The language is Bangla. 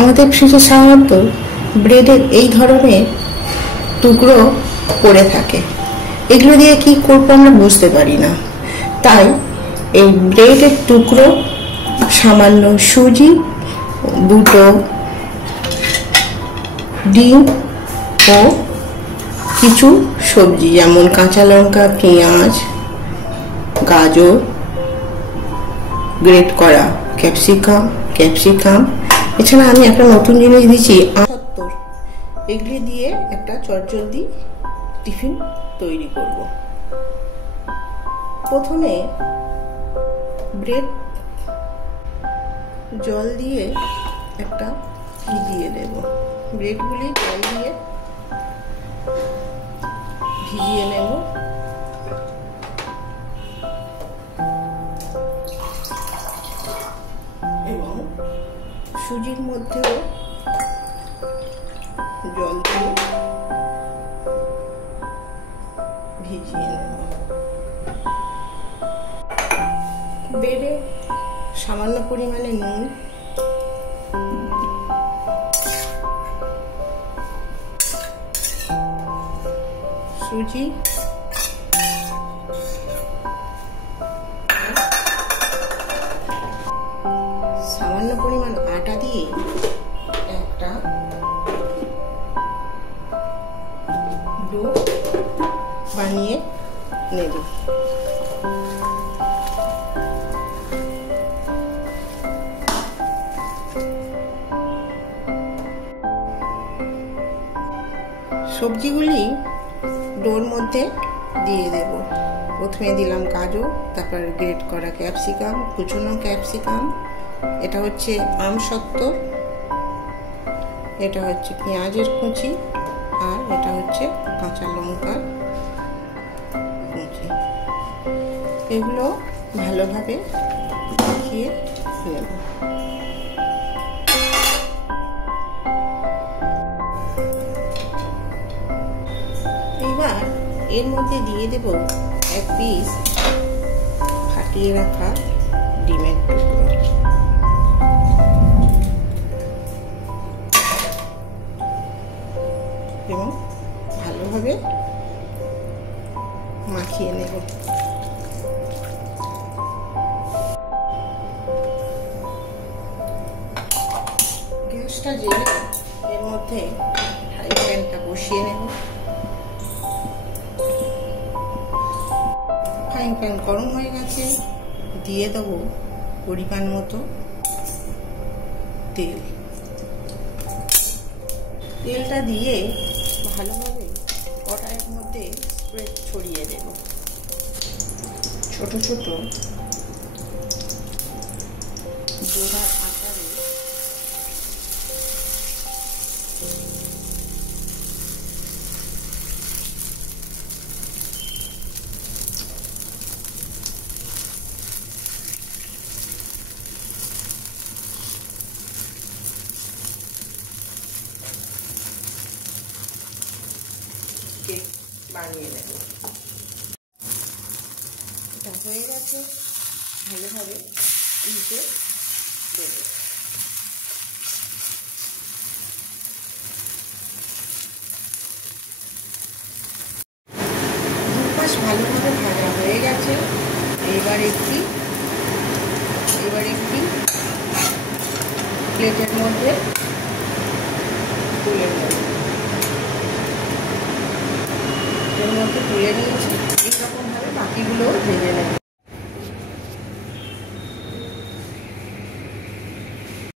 আমাদের ফ্রিজে সাধারণত ব্রেডের এই ধরনের টুকরো পড়ে থাকে। এগুলো দিয়ে কি করবো আমরা বুঝতে পারি না। তাই এই ব্রেডের টুকরো, সামান্য সুজি, দুটো ডিম ও কিছু সবজি যেমন কাঁচা লঙ্কা, পেঁয়াজ, গাজর, গ্রেট করা ক্যাপসিকাম, এছাড়া আমি একটা নতুন জিনিস দিচ্ছি আমসত্ত্ব। এগুলি দিয়ে একটা চটজলদি টিফিন তৈরি করব। প্রথমে ব্রেড জল দিয়ে একটা ভিজিয়ে দেব। ব্রেডগুলি জল দিয়ে ভিজিয়ে নেব। এবং সুজির মধ্যেও জল দিয়ে ভিজিয়ে নেব। ব্রেডে সামান্য পরিমাণে নুন, সুজি, সামান্য পরিমাণ আটা দিয়ে একটা ডো বানিয়ে নেব। সবজিগুলি ডোর মধ্যে দিয়ে দেব। প্রথমে দিলাম গাজর, তারপর গ্রেট করা ক্যাপসিকাম, কুচনো ক্যাপসিকাম, এটা হচ্ছে আমসত্ত্ব, এটা হচ্ছে পেঁয়াজের কুচি, আর এটা হচ্ছে কাঁচা লঙ্কার কুচি। এগুলো ভালোভাবে মাখিয়ে নেব। এবার এর মধ্যে দিয়ে দেব এক পিস ফাটিয়ে রাখা ডিমের টুকরো। এবং ভালোভাবে মাখিয়ে নেব। গ্যাসটা জ্বেলে এর মধ্যে ফ্রাই প্যানটা বসিয়ে নেব। ফ্রাইং প্যান গরম হয়ে গেছে, দিয়ে দেবো পরিমাণ মতো তেল। তেলটা দিয়ে ভালোভাবে কড়াইয়ের মধ্যে স্প্রেড ছড়িয়ে দেব। ছোট ছোট জোড়া আকারে কেক বানিয়ে নেব। এটা হয়ে গেছে, ভালোভাবে উল্টে দেব। দুপাশ ভালোভাবে ভাজা হয়ে গেছে। এবার একটি প্লেটের মধ্যে তুলে নেব। এর মধ্যে তুলে নিয়েছি। এইরকম ভাবে বাকিগুলো ভেজে নেব।